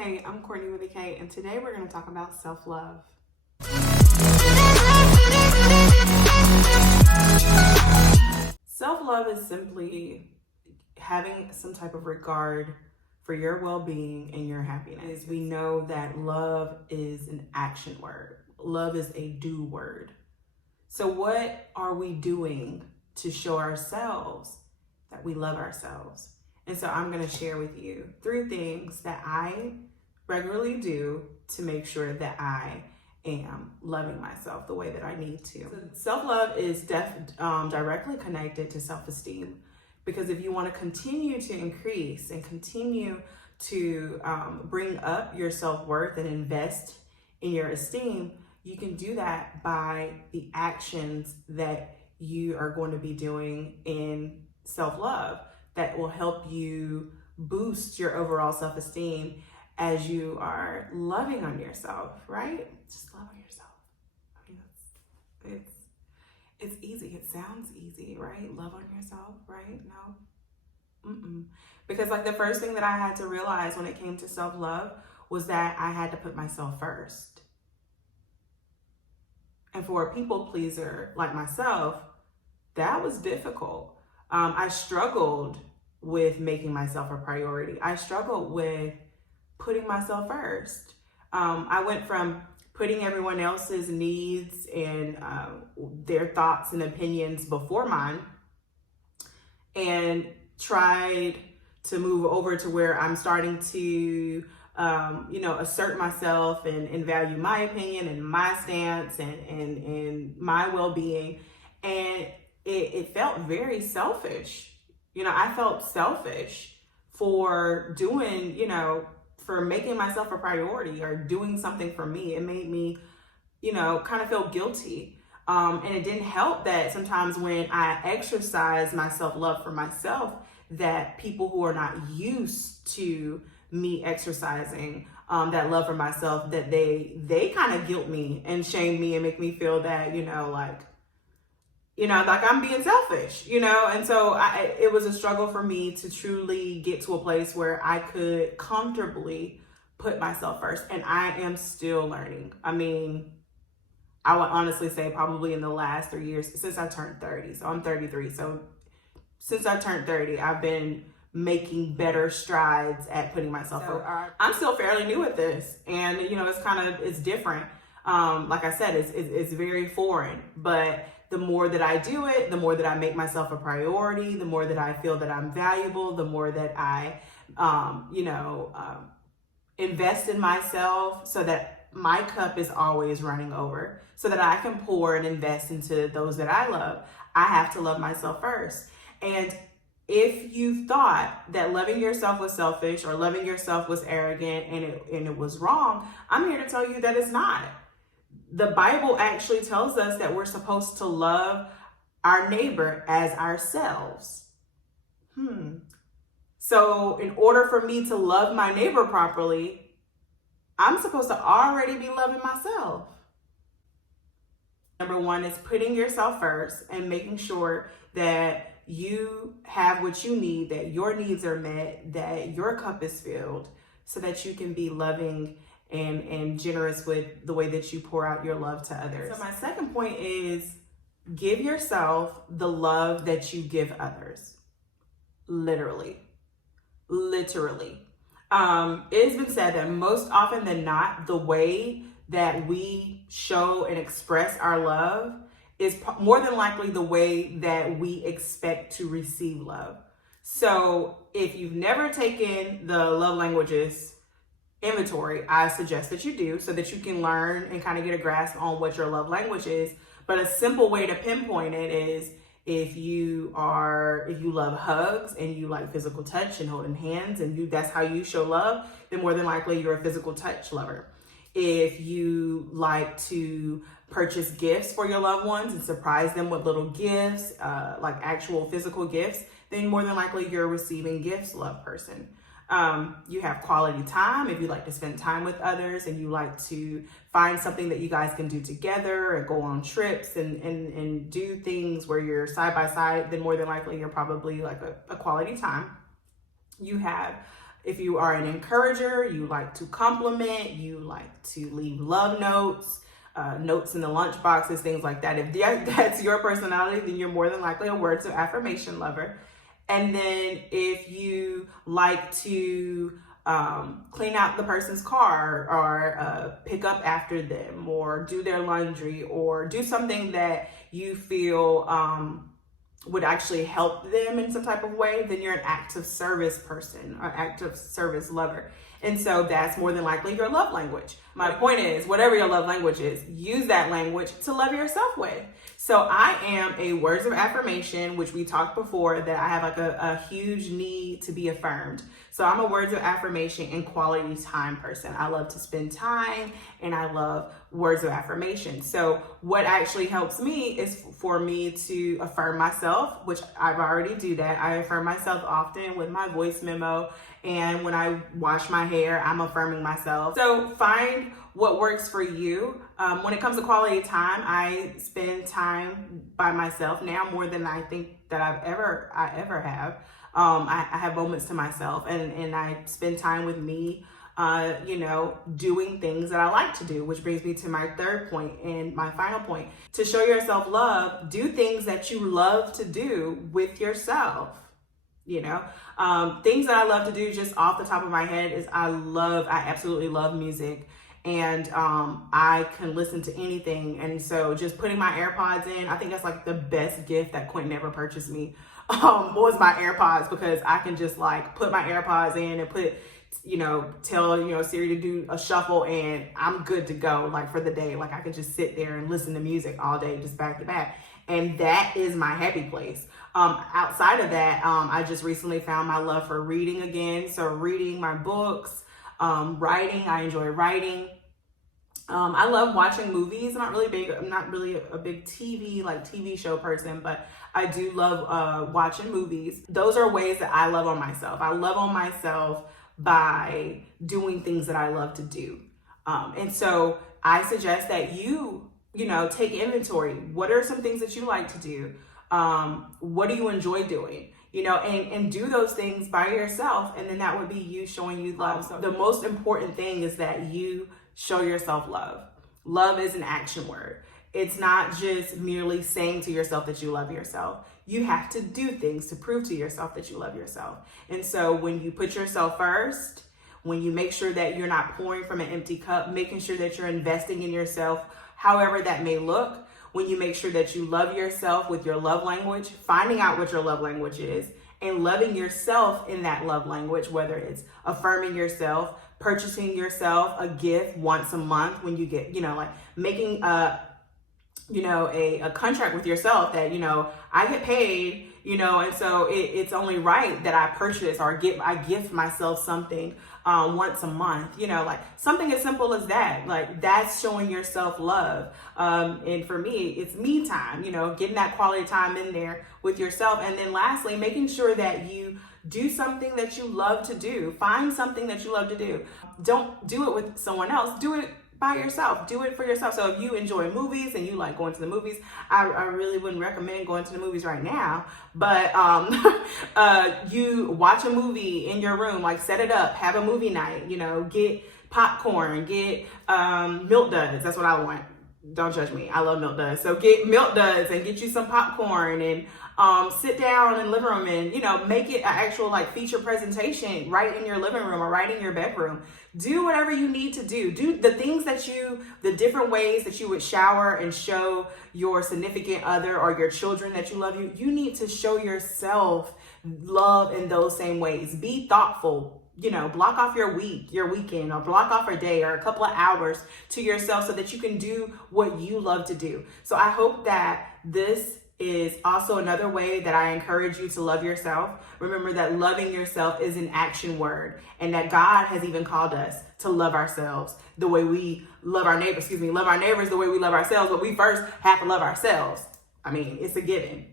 Hey, I'm Courtney with a K, and today we're going to talk about self-love. Self-love is simply having some type of regard for your well-being and your happiness. We know that love is an action word. Love is a do word. So what are we doing to show ourselves that we love ourselves? And so I'm going to share with you 3 things that I regularly do to make sure that I am loving myself the way that I need to. So self-love is directly connected to self-esteem, because if you want to continue to increase and continue to bring up your self-worth and invest in your esteem, you can do that by the actions that you are going to be doing in self-love that will help you boost your overall self-esteem as you are loving on yourself, right? Just love on yourself. I mean, it's easy. It sounds easy, right? Love on yourself, right? No. Because like the first thing that I had to realize when it came to self-love was that I had to put myself first. And for a people pleaser like myself, that was difficult. I struggled with making myself a priority. I struggled with putting myself first. I went from putting everyone else's needs and their thoughts and opinions before mine, and tried to move over to where I'm starting to assert myself and value my opinion and my stance and my well-being. And it felt very selfish. I felt selfish for doing, for making myself a priority or doing something for me. It made me, kind of feel guilty. And it didn't help that sometimes when I exercise my self-love for myself, that people who are not used to me exercising that love for myself, that they kind of guilt me and shame me and make me feel that, like I'm being selfish, and so it was a struggle for me to truly get to a place where I could comfortably put myself first. And I am still learning. I mean, I would honestly say probably in the last 3 years since I turned 30. So I'm 33. So since I turned 30, I've been making better strides at putting myself first. I'm still fairly new at this, and it's different. Like I said, it's very foreign, but the more that I do it, the more that I make myself a priority, the more that I feel that I'm valuable, the more that I, invest in myself so that my cup is always running over, so that I can pour and invest into those that I love. I have to love myself first. And if you thought that loving yourself was selfish or loving yourself was arrogant and it was wrong, I'm here to tell you that it's not. The Bible actually tells us that we're supposed to love our neighbor as ourselves. So in order for me to love my neighbor properly, I'm supposed to already be loving myself. Number 1 is putting yourself first and making sure that you have what you need, that your needs are met, that your cup is filled, so that you can be loving and generous with the way that you pour out your love to others. So my second point is give yourself the love that you give others. Literally. It has been said that most often than not, the way that we show and express our love is more than likely the way that we expect to receive love. So if you've never taken the love languages inventory, I suggest that you do, so that you can learn and kind of get a grasp on what your love language is. But a simple way to pinpoint it is if you love hugs and you like physical touch and holding hands, and that's how you show love, then more than likely you're a physical touch lover. If you like to purchase gifts for your loved ones and surprise them with little gifts, like actual physical gifts, then more than likely you're a receiving gifts love person. You have quality time if you like to spend time with others and you like to find something that you guys can do together and go on trips and do things where you're side by side, then more than likely you're probably like a quality time. You have If you are an encourager, you like to compliment, you like to leave love notes, notes in the lunch boxes, things like that. If that's your personality, then you're more than likely a words of affirmation lover. And then if you like to clean out the person's car, or pick up after them, or do their laundry, or do something that you feel would actually help them in some type of way, then you're an active service person or active service lover. And so that's more than likely your love language. My point is, whatever your love language is, use that language to love yourself with. So I am a words of affirmation, which we talked before, that I have like a huge need to be affirmed. So I'm a words of affirmation and quality time person. I love to spend time, and I love words of affirmation. So what actually helps me is for me to affirm myself, which I've already do that. I affirm myself often with my voice memo, and when I wash my hair, I'm affirming myself. So find what works for you. When it comes to quality time, I spend time by myself now more than I think that I ever have. I have moments to myself, and I spend time with me, doing things that I like to do, which brings me to my third point and my final point. To show yourself love, do things that you love to do with yourself. Things that I love to do just off the top of my head is I absolutely love music. And I can listen to anything. And so just putting my AirPods in, I think that's like the best gift that Quentin ever purchased me, was my AirPods, because I can just like put my AirPods in and tell Siri to do a shuffle, and I'm good to go, like, for the day. Like, I can just sit there and listen to music all day, just back to back. And that is my happy place. Outside of that, I just recently found my love for reading again. So reading my books, writing, I enjoy writing. I love watching movies. I'm not really a big TV show person, but I do love watching movies. Those are ways that I love on myself. I love on myself by doing things that I love to do. And so I suggest that you take inventory. What are some things that you like to do? What do you enjoy doing? And do those things by yourself. And then that would be you showing you love. So the most important thing is that you show yourself love. Love is an action word. It's not just merely saying to yourself that you love yourself. You have to do things to prove to yourself that you love yourself. And so when you put yourself first, when you make sure that you're not pouring from an empty cup, making sure that you're investing in yourself, however that may look, when you make sure that you love yourself with your love language, finding out what your love language is, and loving yourself in that love language, whether it's affirming yourself, purchasing yourself a gift once a month when you get, making a contract with yourself that, I get paid, and so it's only right that I purchase or I gift myself something once a month, like something as simple as that. Like, that's showing yourself love. And for me, it's me time, getting that quality time in there with yourself. And then lastly, making sure that you do something that you love to do. Find something that you love to do. Don't do it with someone else. Do it by yourself. Do it for yourself. So if you enjoy movies and you like going to the movies, I really wouldn't recommend going to the movies right now, but you watch a movie in your room, like set it up, have a movie night, get popcorn, get Milk Duds. That's what I want. Don't judge me. I love Milk Duds. So get Milk Duds and get you some popcorn and sit down in the living room and, make it an actual feature presentation right in your living room or right in your bedroom. Do whatever you need to do. Do the things the different ways that you would shower and show your significant other or your children that you love you. You need to show yourself love in those same ways. Be thoughtful. Block off your weekend, or block off a day or a couple of hours to yourself so that you can do what you love to do. So I hope that this is also another way that I encourage you to love yourself. Remember that loving yourself is an action word, and that God has even called us to love ourselves the way we love our neighbors. Love our neighbors the way we love ourselves, but we first have to love ourselves. I mean, it's a given.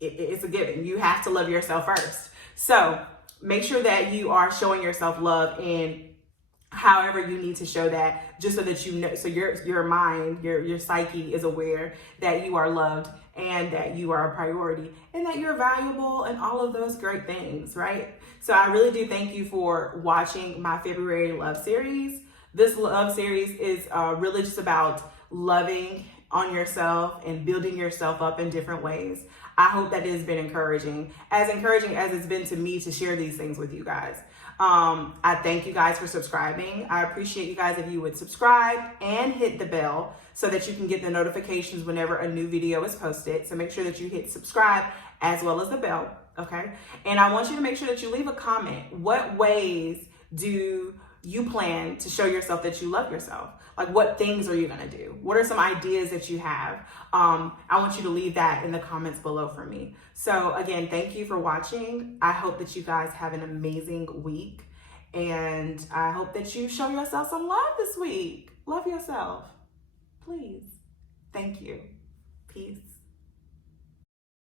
It's a given. You have to love yourself first. So make sure that you are showing yourself love in however you need to show that, just so that so your mind, your psyche is aware that you are loved and that you are a priority and that you're valuable and all of those great things, right? So I really do thank you for watching my February love series. This love series is really just about loving on yourself and building yourself up in different ways. I hope that it has been encouraging as it's been to me to share these things with you guys. I thank you guys for subscribing. I appreciate you guys if you would subscribe and hit the bell so that you can get the notifications whenever a new video is posted. So make sure that you hit subscribe as well as the bell, okay? And I want you to make sure that you leave a comment. What ways do you plan to show yourself that you love yourself? Like, what things are you gonna do? What are some ideas that you have? I want you to leave that in the comments below for me. So again, thank you for watching. I hope that you guys have an amazing week, and I hope that you show yourself some love this week. Love yourself, please. Thank you. Peace.